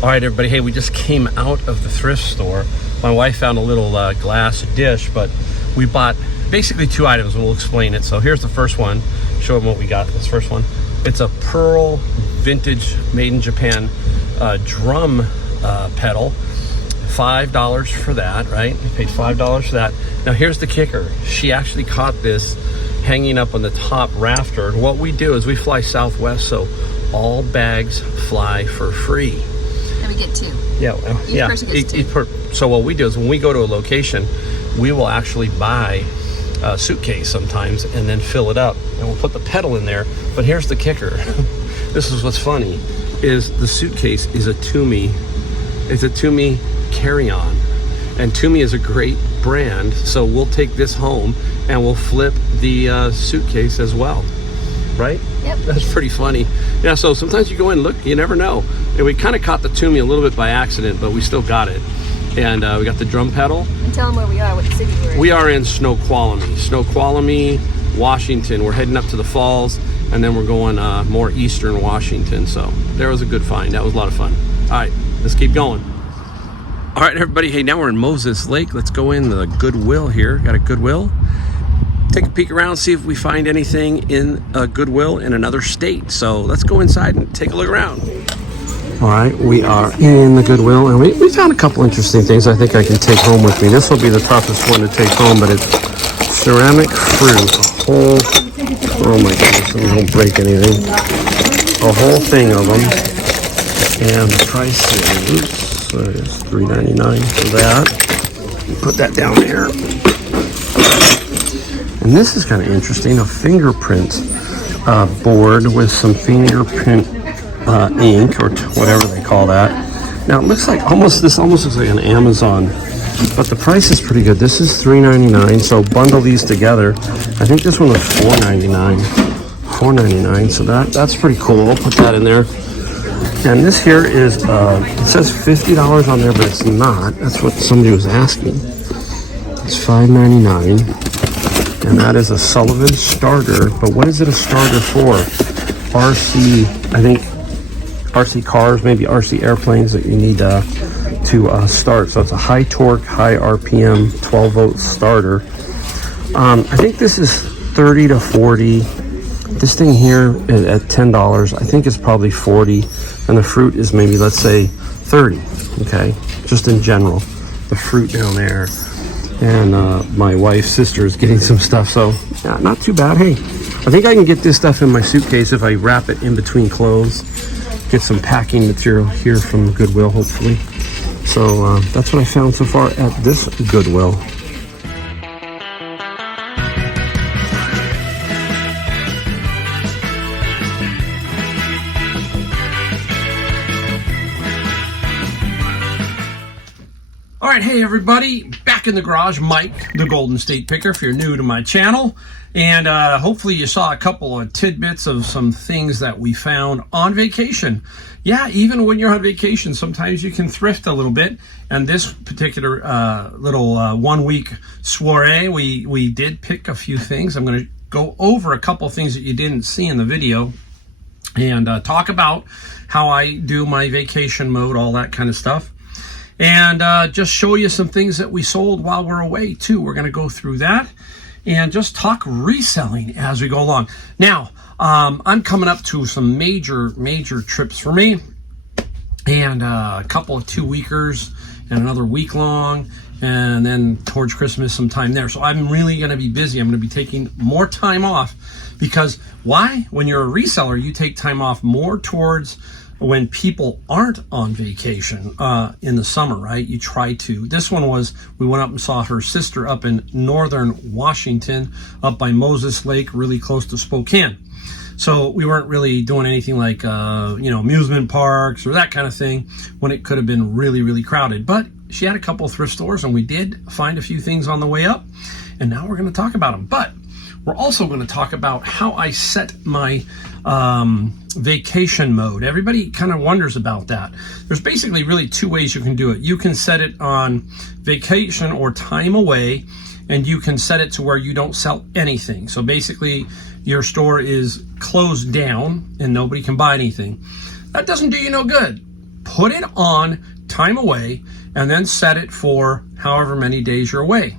All right, everybody. Hey, we just came out of the thrift store. My wife found a little glass dish, but we bought basically 2 items, and we'll explain it. So here's the first one. Show them what we got. This first one. It's a pearl vintage made in Japan drum pedal. $5 for that, right? We paid $5 for that. Now here's the kicker. She actually caught this hanging up on the top rafter. And what we do is we fly Southwest, so all bags fly for free. And we get 2. Yeah, each person gets 2. So what we do is when we go to a location, we will actually buy a suitcase sometimes and then fill it up, and we'll put the pedal in there. But here's the kicker. This is what's funny, is the suitcase is a Tumi. It's a Tumi carry-on, and Tumi is a great brand, so we'll take this home and we'll flip the suitcase as well, right? Yep. That's pretty funny. Yeah, so sometimes you go in, look, you never know. And we kind of caught the Tumi a little bit by accident, but we still got it. And we got the drum pedal. And tell them where we are, what city we're in. We are in Snoqualmie, Washington. We're heading up to the falls, and then we're going more eastern Washington. So there was a good find. That was a lot of fun. All right, let's keep going. All right, everybody. Hey, now we're in Moses Lake. Let's go in the Goodwill here. Got a Goodwill. Take a peek around, see if we find anything in a Goodwill in another state. So let's go inside and take a look around. All right, we are in the Goodwill, and we found a couple interesting things I think I can take home with me. This will be the toughest one to take home, but it's ceramic fruit. A whole, oh my goodness, we don't break anything. A whole thing of them. And the price is $3.99 for that. Put that down there. And this is kind of interesting, a fingerprint board with some fingerprint ink or whatever they call that. Now it looks like this almost looks like an Amazon, but the price is pretty good. This is $3.99, so bundle these together. I think this one was $4.99, so that's pretty cool. We'll put that in there. And this here is it says $50 on there, but it's not. That's what somebody was asking. It's $5.99, and that is a Sullivan starter. But what is it a starter for? RC, I think RC cars, maybe RC airplanes that you need to start. So it's a high torque, high RPM, 12 volt starter. I think this is 30 to 40. This thing here at $10, I think it's probably 40, and the fruit is maybe, let's say, 30. Okay, just in general, the fruit down there. And my wife's sister is getting some stuff, so yeah, not too bad. Hey, I think I can get this stuff in my suitcase if I wrap it in between clothes. Get some packing material here from Goodwill, hopefully. So that's what I found so far at this Goodwill. All right, hey everybody, back in the garage, Mike, the Golden State Picker, if you're new to my channel. And hopefully you saw a couple of tidbits of some things that we found on vacation. Yeah, even when you're on vacation, sometimes you can thrift a little bit. And this particular little 1 week soiree, we did pick a few things. I'm going to go over a couple of things that you didn't see in the video and talk about how I do my vacation mode, all that kind of stuff. And just show you some things that we sold while we're away too. We're going to go through that and just talk reselling as we go along. Now, I'm coming up to some major trips for me, and a couple of 2-weekers and another week long, and then towards Christmas sometime there. So I'm really going to be busy. I'm going to be taking more time off, because why? When you're a reseller, you take time off more towards when people aren't on vacation in the summer, right? You try to. This one was, we went up and saw her sister up in northern Washington, up by Moses Lake, really close to Spokane. So we weren't really doing anything like, amusement parks or that kind of thing, when it could have been really, really crowded. But she had a couple of thrift stores, and we did find a few things on the way up, and now we're going to talk about them. But we're also going to talk about how I set my vacation mode. Everybody kind of wonders about that. There's basically really 2 ways you can do it. You can set it on vacation or time away, and you can set it to where you don't sell anything. So basically your store is closed down and nobody can buy anything. That doesn't do you no good. put it on time away, and then set it for however many days you're away.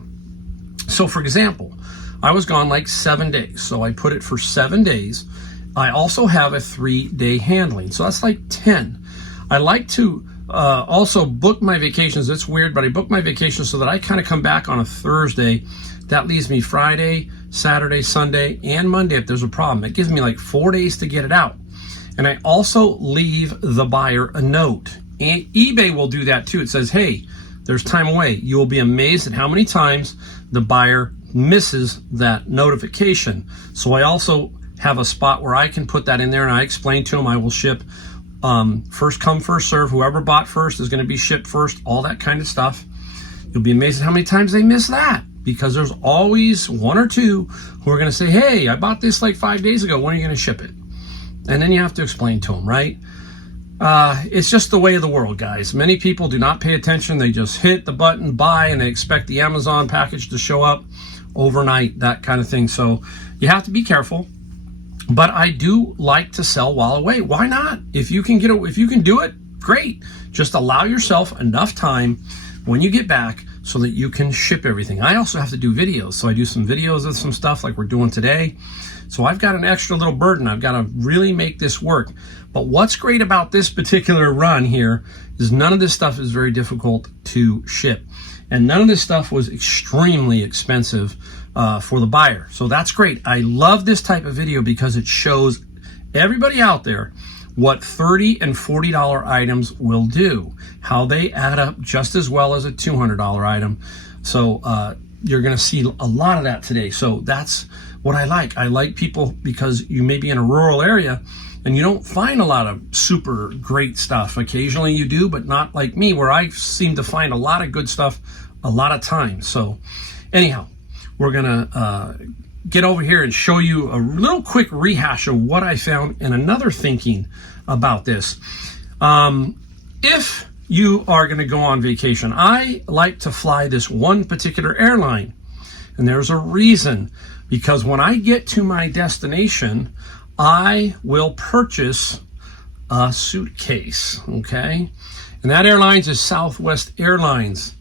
So for example, I was gone like 7 days, so I put it for 7 days. I also have a 3-day handling, so that's like 10. I like to also book my vacations. It's weird, but I book my vacations so that I kind of come back on a Thursday. That leaves me Friday, Saturday, Sunday, and Monday if there's a problem. It gives me like 4 days to get it out. And I also leave the buyer a note. And eBay will do that too. It says, hey, there's time away. You will be amazed at how many times the buyer misses that notification. So I also have a spot where I can put that in there, and I explain to them I will ship first come, first serve. Whoever bought first is going to be shipped first, all that kind of stuff. You'll be amazed at how many times they miss that, because there's always one or two who are going to say, hey, I bought this like 5 days ago. When are you going to ship it? And then you have to explain to them, right? It's just the way of the world, guys. Many people do not pay attention. They just hit the button, buy, and they expect the Amazon package to show up overnight, that kind of thing. So you have to be careful. But I do like to sell while away. Why not? If you can do it, great. Just allow yourself enough time when you get back so that you can ship everything. I also have to do videos. So I do some videos of some stuff like we're doing today. So I've got an extra little burden. I've got to really make this work. But what's great about this particular run here is none of this stuff is very difficult to ship. And none of this stuff was extremely expensive for the buyer. So that's great. I love this type of video because it shows everybody out there what $30 and $40 items will do, how they add up just as well as a $200 item. So you're going to see a lot of that today. So that's what I like. I like people because you may be in a rural area and you don't find a lot of super great stuff. Occasionally you do, but not like me, where I seem to find a lot of good stuff a lot of times. So anyhow, we're gonna get over here and show you a little quick rehash of what I found and another thinking about this. If you are gonna go on vacation, I like to fly this one particular airline, and there's a reason, because when I get to my destination, I will purchase a suitcase, okay? And that airlines is Southwest Airlines.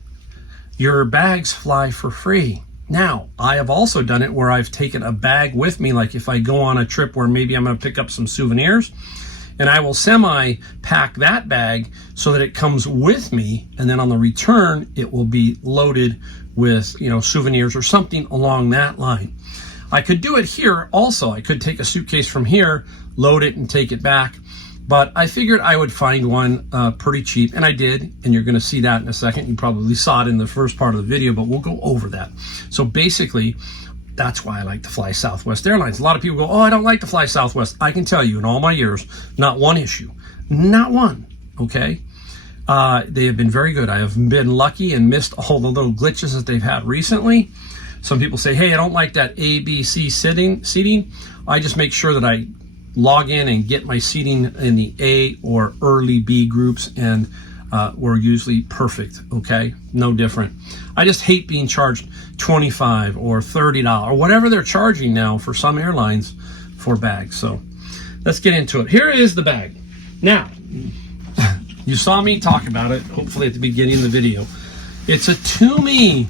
Your bags fly for free. Now, I have also done it where I've taken a bag with me, like if I go on a trip where maybe I'm going to pick up some souvenirs, and I will semi-pack that bag so that it comes with me, and then on the return, it will be loaded with, souvenirs or something along that line. I could do it here also. I could take a suitcase from here, load it, and take it back. But I figured I would find one pretty cheap, and I did, and you're going to see that in a second. You probably saw it in the first part of the video, but we'll go over that. So basically, that's why I like to fly Southwest Airlines. A lot of people go, oh, I don't like to fly Southwest. I can tell you in all my years, not one issue. Not one, okay? They have been very good. I have been lucky and missed all the little glitches that they've had recently. Some people say, hey, I don't like that A, B, C seating. I just make sure that I log in and get my seating in the A or early B groups, and we're usually perfect, okay? No different. I just hate being charged $25 or $30 or whatever they're charging now for some airlines for bags. So let's get into it. Here is the bag. Now, you saw me talk about it, hopefully at the beginning of the video. It's a Toomey.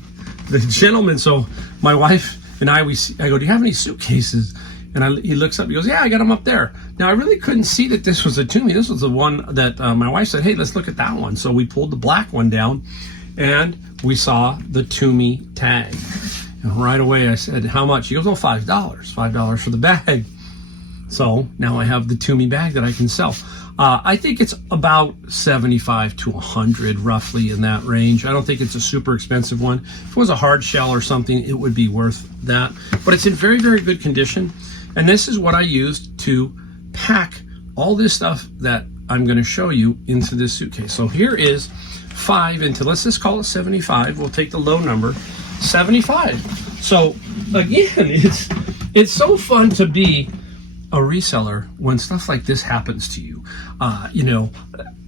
The gentleman, so my wife and I go, do you have any suitcases? And he looks up, he goes, yeah, I got them up there. Now, I really couldn't see that this was a Toomey. This was the one that my wife said, hey, let's look at that one. So we pulled the black one down, and we saw the Toomey tag. And right away I said, how much? He goes, oh, $5. $5 for the bag. So now I have the Toomey bag that I can sell. I think it's about $75 to $100, roughly in that range. I don't think it's a super expensive one. If it was a hard shell or something, it would be worth that. But it's in very, very good condition. And this is what I used to pack all this stuff that I'm going to show you into this suitcase. So here is 5 into, let's just call it 75. We'll take the low number, 75. So again, it's so fun to be a reseller when stuff like this happens to you.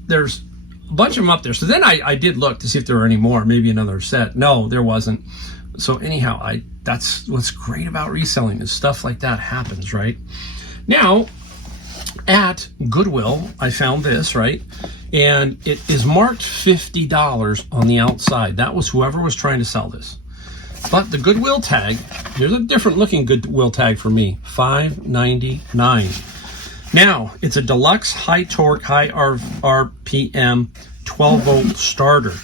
There's a bunch of them up there. So then I did look to see if there were any more, maybe another set. No, there wasn't. So anyhow, that's what's great about reselling, is stuff like that happens, right? Now, at Goodwill, I found this, right? And it is marked $50 on the outside. That was whoever was trying to sell this. But the Goodwill tag, here's a different looking Goodwill tag for me, $5.99. Now, it's a deluxe high torque, high RPM 12 volt starter.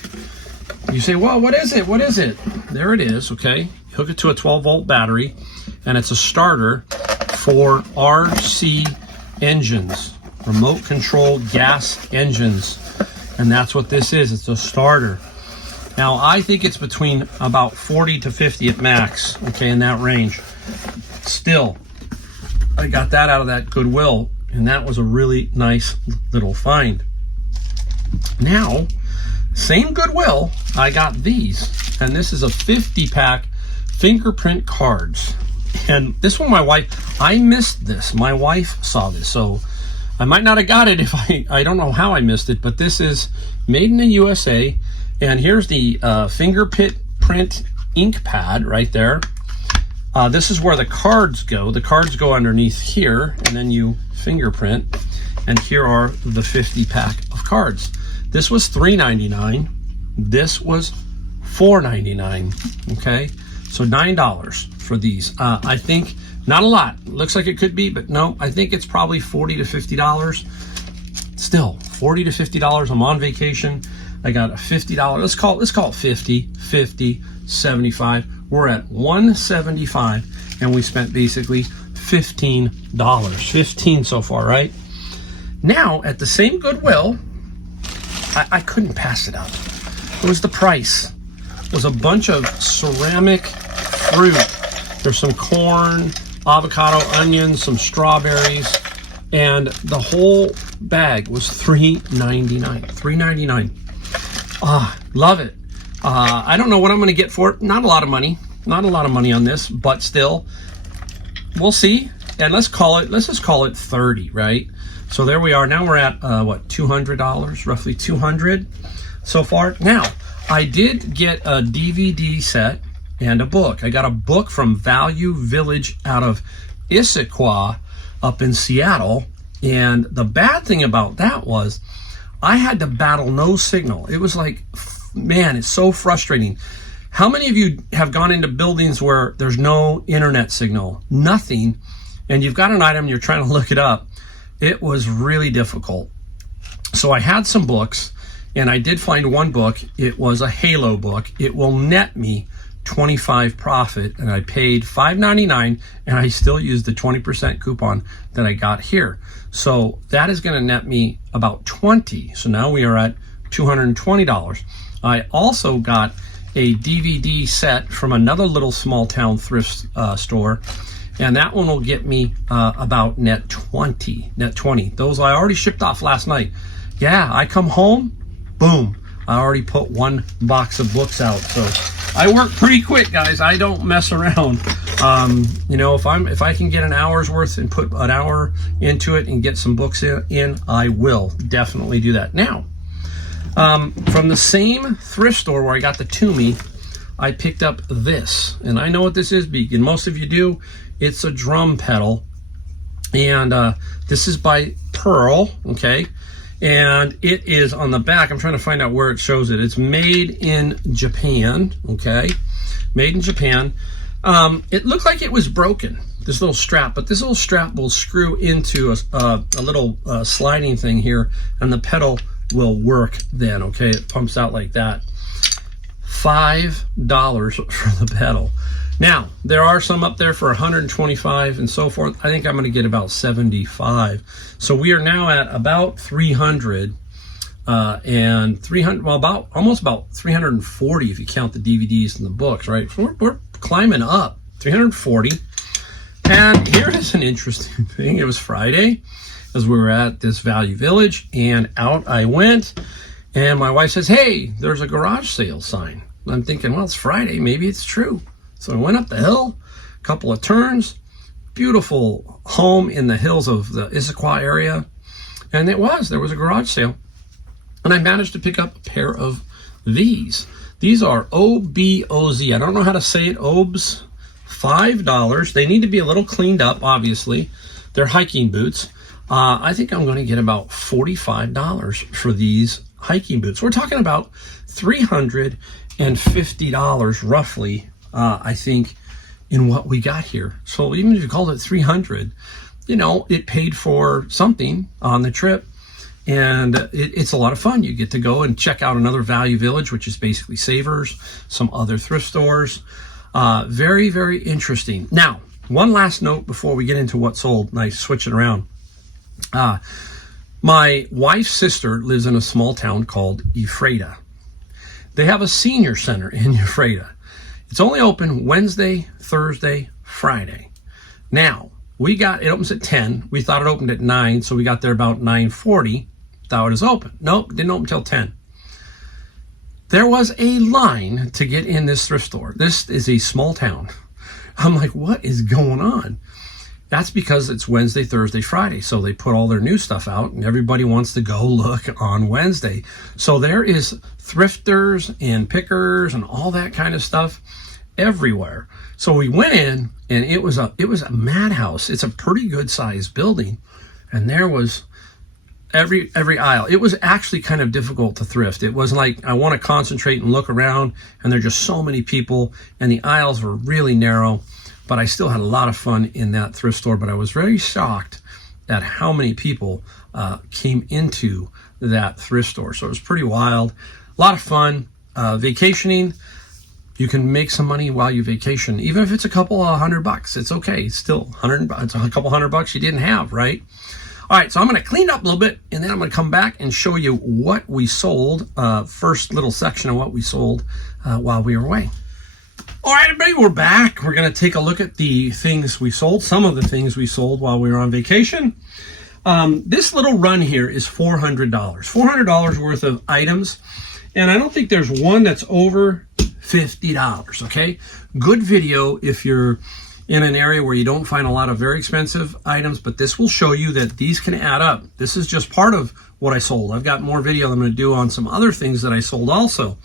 You say, well, what is it? What is it? There it is, okay? Hook it to a 12 volt battery, and it's a starter for RC engines, remote control gas engines. And that's what this is. It's a starter. Now, I think it's between about 40 to 50 at max, okay, in that range. Still, I got that out of that Goodwill, and that was a really nice little find. Now, same Goodwill, I got these, and this is a 50-pack fingerprint cards. And this one, my wife, I missed this. My wife saw this, so I might not have got it if I don't know how I missed it, but this is made in the USA. And here's the fingerprint ink pad right there. This is where the cards go. The cards go underneath here, and then you fingerprint. And here are the 50-pack of cards. This was $3.99. This was $4.99. Okay, so $9 for these. I think not a lot. Looks like it could be, but no. I think it's probably $40 to $50. Still, $40 to $50. I'm on vacation. I got a $50. Let's call it 50, 75. We're at $175, and we spent basically $15. 15 so far, right? Now, at the same Goodwill, I couldn't pass it up. It was the price. It was a bunch of ceramic fruit. There's some corn, avocado, onions, some strawberries, and the whole bag was $3.99. $3.99. Love it. I don't know what I'm going to get for it. Not a lot of money. Not a lot of money on this, but still, we'll see. And let's just call it 30, right? So there we are. Now we're at what, $200, roughly $200 so far. Now, I did get a DVD set and a book. I got a book from Value Village out of Issaquah up in Seattle. And the bad thing about that was I had to battle no signal. It was like, man, it's so frustrating. How many of you have gone into buildings where there's no internet signal, nothing, and you've got an item and you're trying to look it up? It was really difficult. So I had some books, and I did find one book. It was a Halo book. It will net me 25 profit, and I paid $5.99, and I still used the 20% coupon that I got here. So that is going to net me about 20. So now we are at $220. I also got a DVD set from another little small town thrift store, and that one will get me about net 20. Those I already shipped off last night. Yeah, I come home, boom, I already put one box of books out. So I work pretty quick, guys. I don't mess around. You know, if I can get an hour's worth and put an hour into it and get some books in, I will definitely do that. Now, from the same thrift store where I got the Toomey, I picked up this, and I know what this is, and most of you do. It's a drum pedal, and this is by Pearl, okay? And it is on the back. I'm trying to find out where it shows it. It's made in Japan, okay? Made in Japan. It looked like it was broken, this little strap, but this little strap will screw into a little sliding thing here, and the pedal will work then, okay? It pumps out like that. $5 for the pedal. Now, there are some up there for $125 and so forth. I think I'm going to get about $75. So we are now at about $300 and $300. Well, almost about $340 if you count the DVDs and the books, right? So we're climbing up. $340. And here is an interesting thing. It was Friday as we were at this Value Village, and out I went. And my wife says, "Hey, there's a garage sale sign." I'm thinking, well, it's Friday, maybe it's true. So I went up the hill, a couple of turns, beautiful home in the hills of the Issaquah area. And there was a garage sale. And I managed to pick up a pair of these. These are OBOZ. I don't know how to say it, OBS. $5. They need to be a little cleaned up, obviously. They're hiking boots. I think I'm going to get about $45 for these hiking boots. We're talking about $350 roughly, I think, in what we got here. So even if you called it $300, it paid for something on the trip. And it's a lot of fun. You get to go and check out another Value Village, which is basically Savers, some other thrift stores. Very, very interesting. Now, one last note before we get into what sold. Nice, switch it around. My wife's sister lives in a small town called Ephrata. They have a senior center in Ephrata. It's only open Wednesday, Thursday, Friday. Now, it opens at 10. We thought it opened at 9, so we got there about 9:40. Thought it was open. Nope, didn't open until 10. There was a line to get in this thrift store. This is a small town. I'm like, what is going on? That's because it's Wednesday, Thursday, Friday. So they put all their new stuff out and everybody wants to go look on Wednesday. So there is thrifters and pickers and all that kind of stuff everywhere. So we went in and it was a madhouse. It's a pretty good sized building. And there was every aisle. It was actually kind of difficult to thrift. It was like, I want to concentrate and look around and there's just so many people and the aisles were really narrow, but I still had a lot of fun in that thrift store. But I was very shocked at how many people came into that thrift store. So it was pretty wild. A lot of fun. Vacationing, you can make some money while you vacation. Even if it's a couple of $100, it's okay. It's still it's a couple $100 you didn't have, right? All right, so I'm going to clean up a little bit, and then I'm going to come back and show you what we sold. First little section of what we sold while we were away. All right, everybody, we're back. We're going to take a look at the things we sold, some of the things we sold while we were on vacation. This little run here is $400. $400 worth of items, and I don't think there's one that's over $50, okay? Good video if you're in an area where you don't find a lot of very expensive items, but this will show you that these can add up. This is just part of what I sold. I've got more video I'm going to do on some other things that I sold also.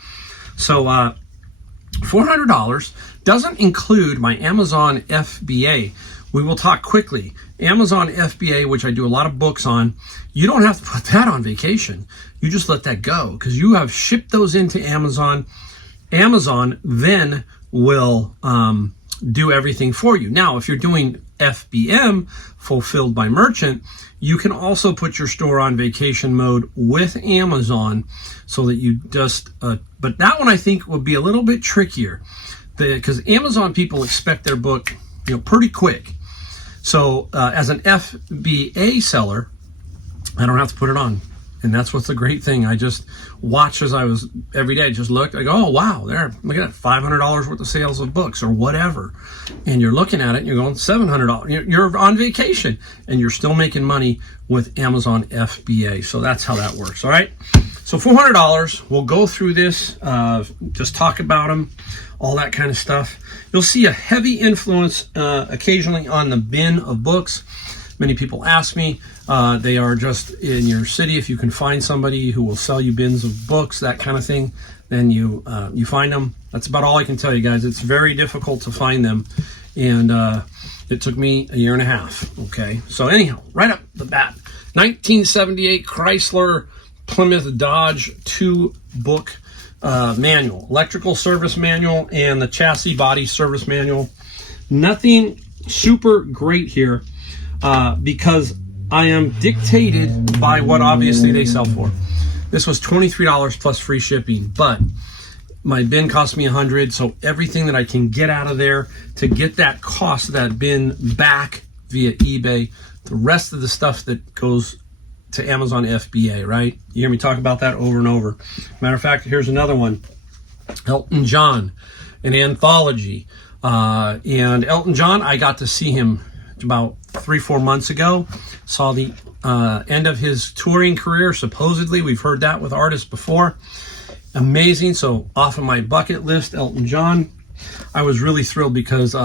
So $400 doesn't include my Amazon FBA. We will talk quickly. Amazon FBA, which I do a lot of books on, you don't have to put that on vacation. You just let that go because you have shipped those into Amazon. Amazon then will do everything for you. Now, if you're doing FBM, fulfilled by merchant, you can also put your store on vacation mode with Amazon so that you just, but that one I think would be a little bit trickier because Amazon people expect their book, pretty quick. So as an FBA seller, I don't have to put it on. And that's what's the great thing. I just watch as I was every day, just looked, I go, oh, wow, there, look at that, $500 worth of sales of books or whatever. And you're looking at it and you're going, $700. You're on vacation and you're still making money with Amazon FBA. So that's how that works. All right. So $400, we'll go through this, just talk about them, all that kind of stuff. You'll see a heavy influence occasionally on the bin of books. Many people ask me, they are just in your city. If you can find somebody who will sell you bins of books, that kind of thing, then you find them. That's about all I can tell you guys. It's very difficult to find them. And it took me a year and a half. Okay. So anyhow, right up the bat, 1978 Chrysler Plymouth Dodge 2-book manual, electrical service manual and the chassis body service manual. Nothing super great here. Because I am dictated by what obviously they sell for. This was $23 plus free shipping, but my bin cost me $100, so everything that I can get out of there to get that cost of that bin back via eBay, the rest of the stuff that goes to Amazon FBA, right? You hear me talk about that over and over. Matter of fact, here's another one. Elton John, an anthology. And Elton John, I got to see him about 3-4 months ago. Saw the end of his touring career, supposedly. We've heard that with artists before. Amazing. So off of my bucket list, Elton John. I was really thrilled because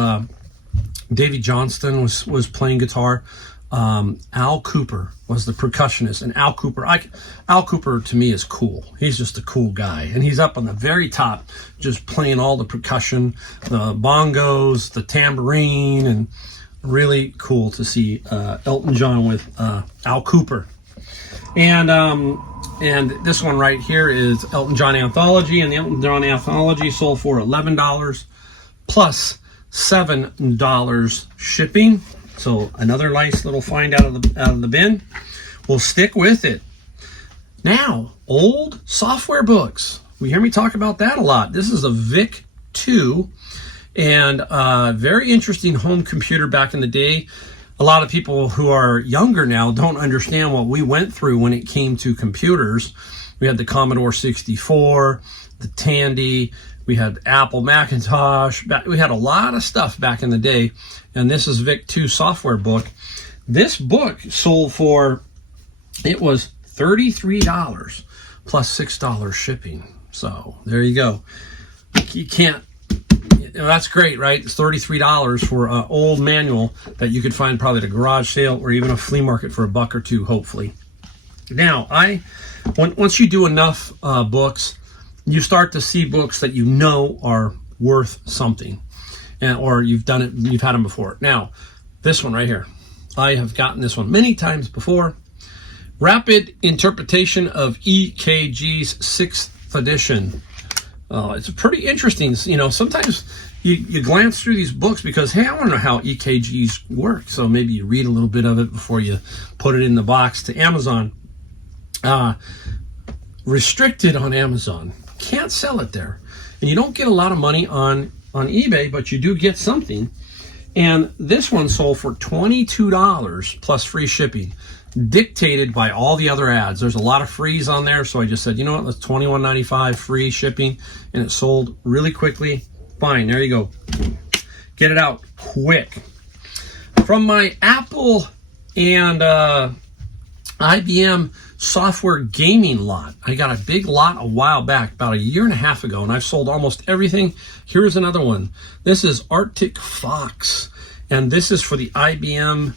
Davy Johnston was playing guitar. Al Cooper was the percussionist, and Al Cooper to me is cool. He's just a cool guy, and he's up on the very top just playing all the percussion, the bongos, the tambourine, and really cool to see Elton John with Al Cooper. And this one right here is Elton John Anthology, and the Elton John Anthology sold for $11 plus $7 shipping. So another nice little find out of the bin. We'll stick with it. Now, old software books. We hear me talk about that a lot. This is a VIC 2, and very interesting home computer back in the day. A lot of people who are younger now don't understand what we went through when it came to computers. We had the Commodore 64, the Tandy, we had Apple Macintosh. We had a lot of stuff back in the day, and this is VIC 2 software book. This book sold for, it was $33 plus $6 shipping. So there you go. You can't, that's great, right? It's $33 for an old manual that you could find probably at a garage sale or even a flea market for $1 or $2, hopefully. Now, once you do enough books, you start to see books that you know are worth something, or you've done it, you've had them before. Now, this one right here, I have gotten this one many times before. Rapid Interpretation of EKG's 6th edition. It's pretty interesting. You know, sometimes you glance through these books because, hey, I want to know how EKGs work. So maybe you read a little bit of it before you put it in the box to Amazon. Restricted on Amazon. Can't sell it there. And you don't get a lot of money on eBay, but you do get something. And this one sold for $22 plus free shipping, dictated by all the other ads. There's a lot of frees on there, so I just said, you know what, that's $21.95 free shipping, and it sold really quickly. Fine, there you go. Get it out quick. From my Apple and IBM software gaming lot, I got a big lot a while back, about a year and a half ago, and I've sold almost everything. Here's another one. This is Arctic Fox, and this is for the IBM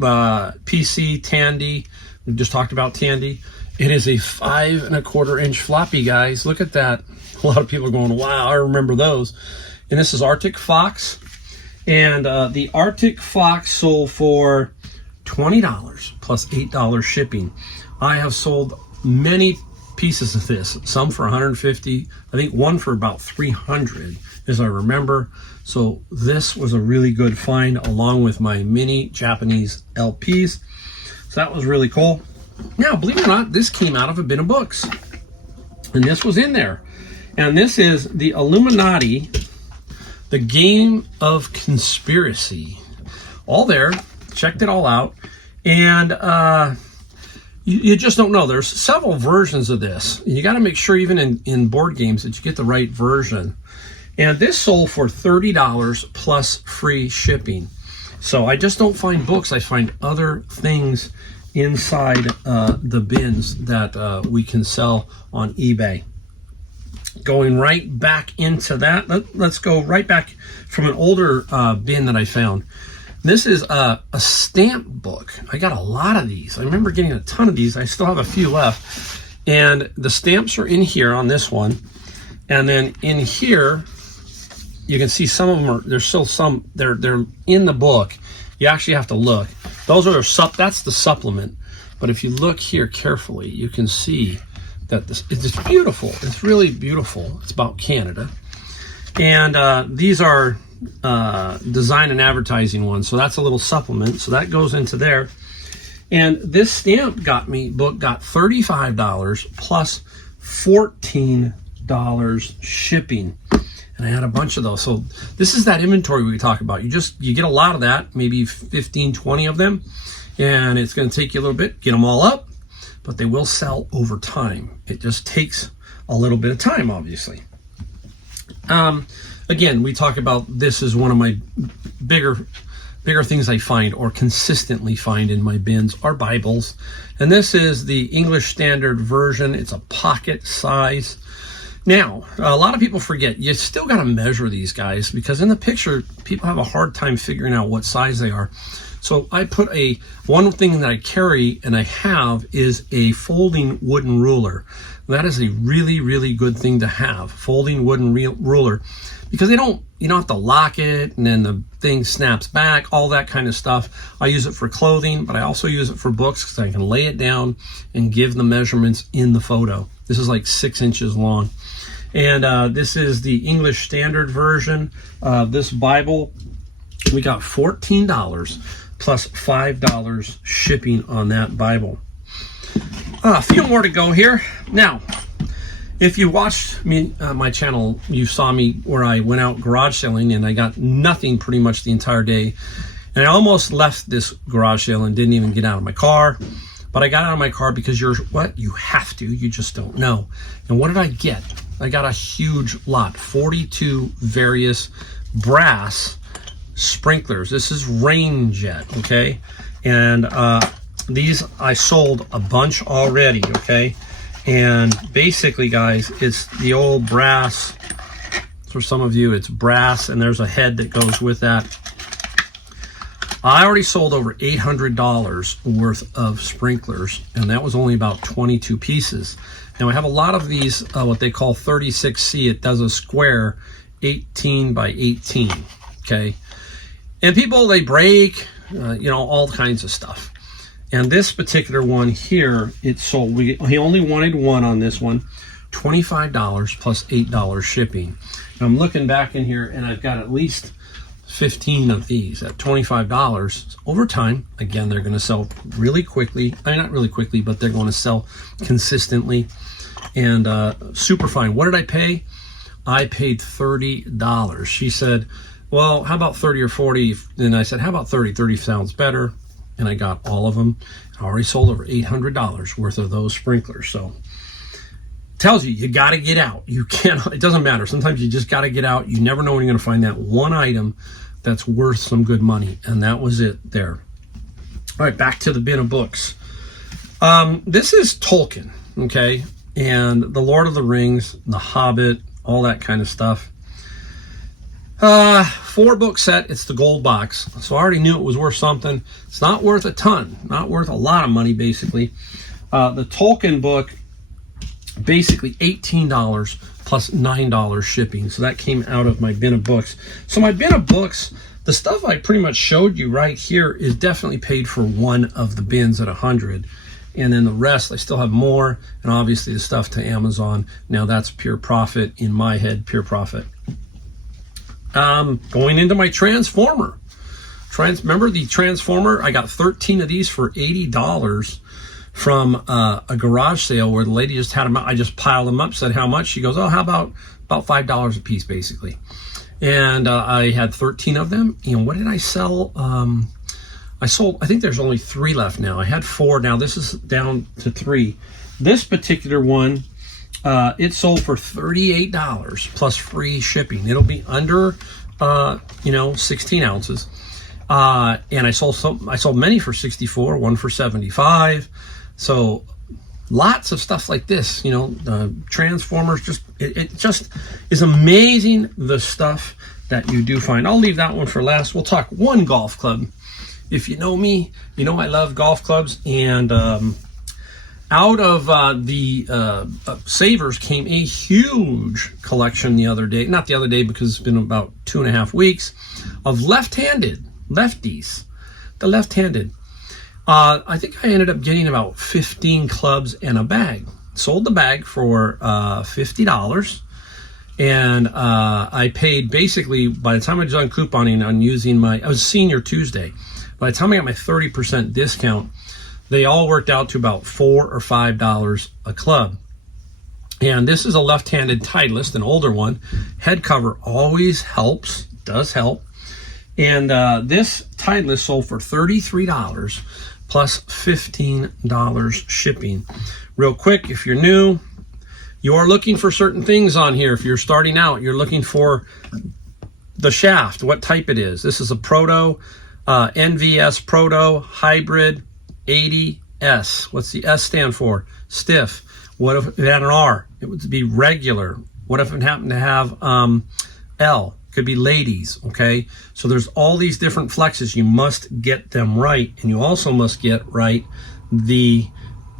PC Tandy. We just talked about Tandy. It is a 5¼ inch floppy, guys. Look at that. A lot of people are going, wow, I remember those. And this is Arctic Fox. And the Arctic Fox sold for $20 plus $8 shipping. I have sold many pieces of this, some for $150, I think one for about $300, as I remember. So this was a really good find, along with my mini Japanese LPs. So that was really cool. Now, believe it or not, this came out of a bin of books, and this was in there. And this is the Illuminati, the Game of Conspiracy. All there. Checked it all out. And you just don't know. There's several versions of this. You got to make sure, even in board games, that you get the right version. And this sold for $30 plus free shipping. So I just don't find books. I find other things inside the bins that we can sell on eBay. Going right back into that, let's go right back from an older bin that I found. This is a stamp book. I got a lot of these. I remember getting a ton of these. I still have a few left. And the stamps are in here on this one. And then in here, you can see some of them are, there's still some, they're in the book. You actually have to look. Those are, that's the supplement. But if you look here carefully, you can see that it's beautiful. It's really beautiful. It's about Canada. And these are design and advertising ones. So that's a little supplement. So that goes into there. And this stamp book got $35 plus $14 shipping. And I had a bunch of those. So this is that inventory we talk about. You get a lot of that, maybe 15, 20 of them. And it's going to take you a little bit, get them all up, but they will sell over time. It just takes a little bit of time, obviously. Again, we talk about this as one of my bigger things I find, or consistently find in my bins, are Bibles. And this is the English Standard Version. It's a pocket size. Now, a lot of people forget, you still got to measure these guys, because in the picture, people have a hard time figuring out what size they are. So I put one thing that I carry and I have is a folding wooden ruler. That is a really, really good thing to have, folding wooden ruler, because you don't have to lock it and then the thing snaps back, all that kind of stuff. I use it for clothing, but I also use it for books because I can lay it down and give the measurements in the photo. This is like 6 inches long. And this is the English Standard Version. This Bible, we got $14 plus $5 shipping on that Bible. A few more to go here. Now, if you watched me, my channel, you saw me where I went out garage selling and I got nothing pretty much the entire day. And I almost left this garage sale and didn't even get out of my car. But I got out of my car because you have to, you just don't know. And what did I get? I got a huge lot, 42 various brass sprinklers. This is rain jet, okay? And these I sold a bunch already, okay? And basically, guys, it's the old brass. For some of you, it's brass, and there's a head that goes with that. I already sold over $800 worth of sprinklers, and that was only about 22 pieces. Now, I have a lot of these, what they call 36C. It does a square 18 by 18, okay? And people, they break, all kinds of stuff. And this particular one here, it sold, he only wanted one on this one, $25 plus $8 shipping. And I'm looking back in here, and I've got at least 15 of these at $25. Over time, again, they're going to sell really quickly. I mean, not really quickly, but they're going to sell consistently and super fine. What did I pay? I paid $30. She said, well, how about 30 or 40? And I said, how about 30? 30 sounds better. And I got all of them. I already sold over $800 worth of those sprinklers. So tells you got to get out. You can't, it doesn't matter. Sometimes you just got to get out. You never know when you're going to find that one item that's worth some good money. And that was it there. All right, back to the bin of books. This is Tolkien, okay? And The Lord of the Rings, The Hobbit, all that kind of stuff. 4-book set. It's the gold box. So I already knew it was worth something. It's not worth a ton, not worth a lot of money, basically. The Tolkien book, basically $18 plus $9 shipping. So that came out of my bin of books. So my bin of books, the stuff I pretty much showed you right here is definitely paid for one of the bins at 100. And then the rest, I still have more. And obviously the stuff to Amazon. Now that's pure profit in my head, pure profit. Going into my transformer. Remember the transformer? I got 13 of these for $80 from a garage sale where the lady just had them out. I just piled them up, said how much. She goes, oh, how about $5 a piece, basically. And I had 13 of them. And what did I sell? I sold, I think there's only 3 left now. I had 4. Now this is down to 3. This particular one, it sold for $38 plus free shipping. It'll be under, 16 ounces. And I sold many for 64, one for 75. So lots of stuff like this, transformers, it just is amazing the stuff that you do find. I'll leave that one for last. We'll talk one golf club. If you know me, you know I love golf clubs. And out of the Savers came a huge collection the other day. Not the other day because it's been about 2.5 weeks of lefties, the left-handed. I think I ended up getting about 15 clubs and a bag. Sold the bag for $50. And I paid basically, by the time I was done couponing on using I was Senior Tuesday. By the time I got my 30% discount, they all worked out to about $4 or $5 a club. And this is a left-handed Titleist, an older one. Head cover always helps, does help. And this Titleist sold for $33 plus $15 shipping. Real quick, if you're new, you are looking for certain things on here. If you're starting out, you're looking for the shaft, what type it is. This is a Proto, NVS Proto Hybrid 80S. What's the S stand for? Stiff. What if it had an R? It would be regular. What if it happened to have L? could be ladies, okay? So there's all these different flexes. You must get them right, and you also must get right the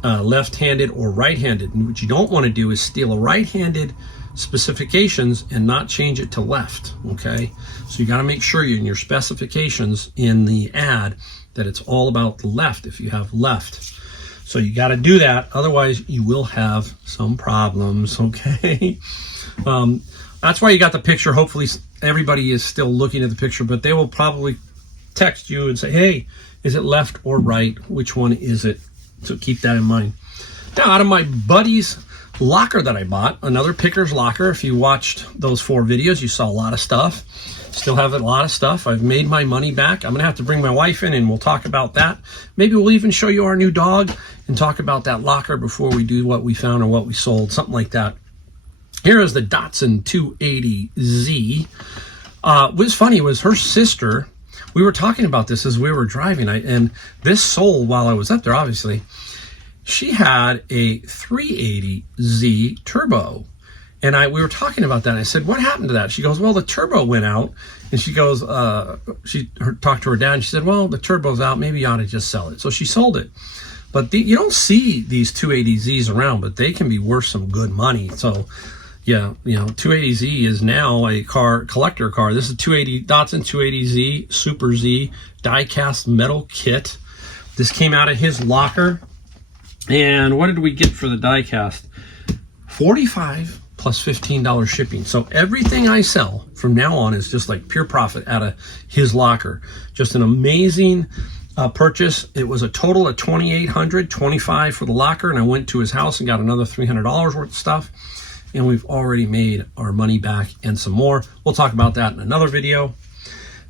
left-handed or right-handed. And what you don't want to do is steal a right-handed specifications and not change it to left, okay? So you got to make sure in your specifications in the ad that it's all about the left if you have left. So you got to do that, otherwise you will have some problems, okay? That's why you got the picture. Hopefully everybody is still looking at the picture, but they will probably text you and say, hey, is it left or right? Which one is it? So keep that in mind. Now, out of my buddy's locker that I bought, another picker's locker. If you watched those 4 videos, you saw a lot of stuff. Still have a lot of stuff. I've made my money back. I'm going to have to bring my wife in and we'll talk about that. Maybe we'll even show you our new dog and talk about that locker before we do what we found or what we sold, something like that. Here is the Datsun 280Z. What's funny was her sister, we were talking about this as we were driving, and this sold while I was up there, obviously. She had a 380Z turbo. And we were talking about that. I said, what happened to that? She goes, well, the turbo went out. And she goes, talked to her dad, and she said, well, the turbo's out. Maybe you ought to just sell it. So she sold it. But you don't see these 280Zs around, but they can be worth some good money. So, yeah, 280Z is now a collector car. This is Datsun 280Z Super Z die-cast metal kit. This came out of his locker. And what did we get for the die-cast? $45 plus $15 shipping. So everything I sell from now on is just like pure profit out of his locker. Just an amazing purchase. It was a total of $2,800, $25 for the locker, and I went to his house and got another $300 worth of stuff. And we've already made our money back and some more. We'll talk about that in another video.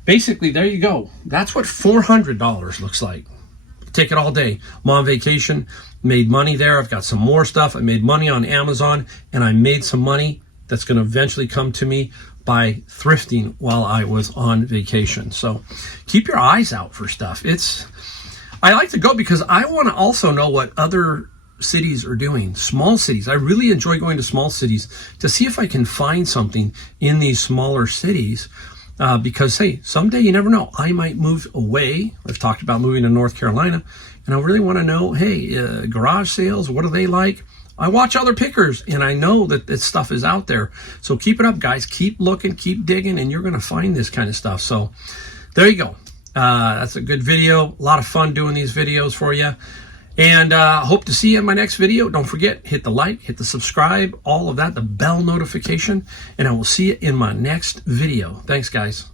Basically, there you go. That's what $400 looks like. Take it all day. I'm on vacation, made money there. I've got some more stuff. I made money on Amazon, and I made some money that's going to eventually come to me by thrifting while I was on vacation. So keep your eyes out for stuff. I like to go because I want to also know what other cities are doing, small cities. I really enjoy going to small cities to see if I can find something in these smaller cities. Because, hey, someday you never know. I might move away. I've talked about moving to North Carolina, and I really want to know, hey, garage sales, what are they like? I watch other pickers, and I know that this stuff is out there. So keep it up, guys. Keep looking, keep digging, and you're going to find this kind of stuff. So there you go. That's a good video. A lot of fun doing these videos for you. And hope to see you in my next video. Don't forget, hit the like, hit the subscribe, all of that, the bell notification, and I will see you in my next video. Thanks, guys.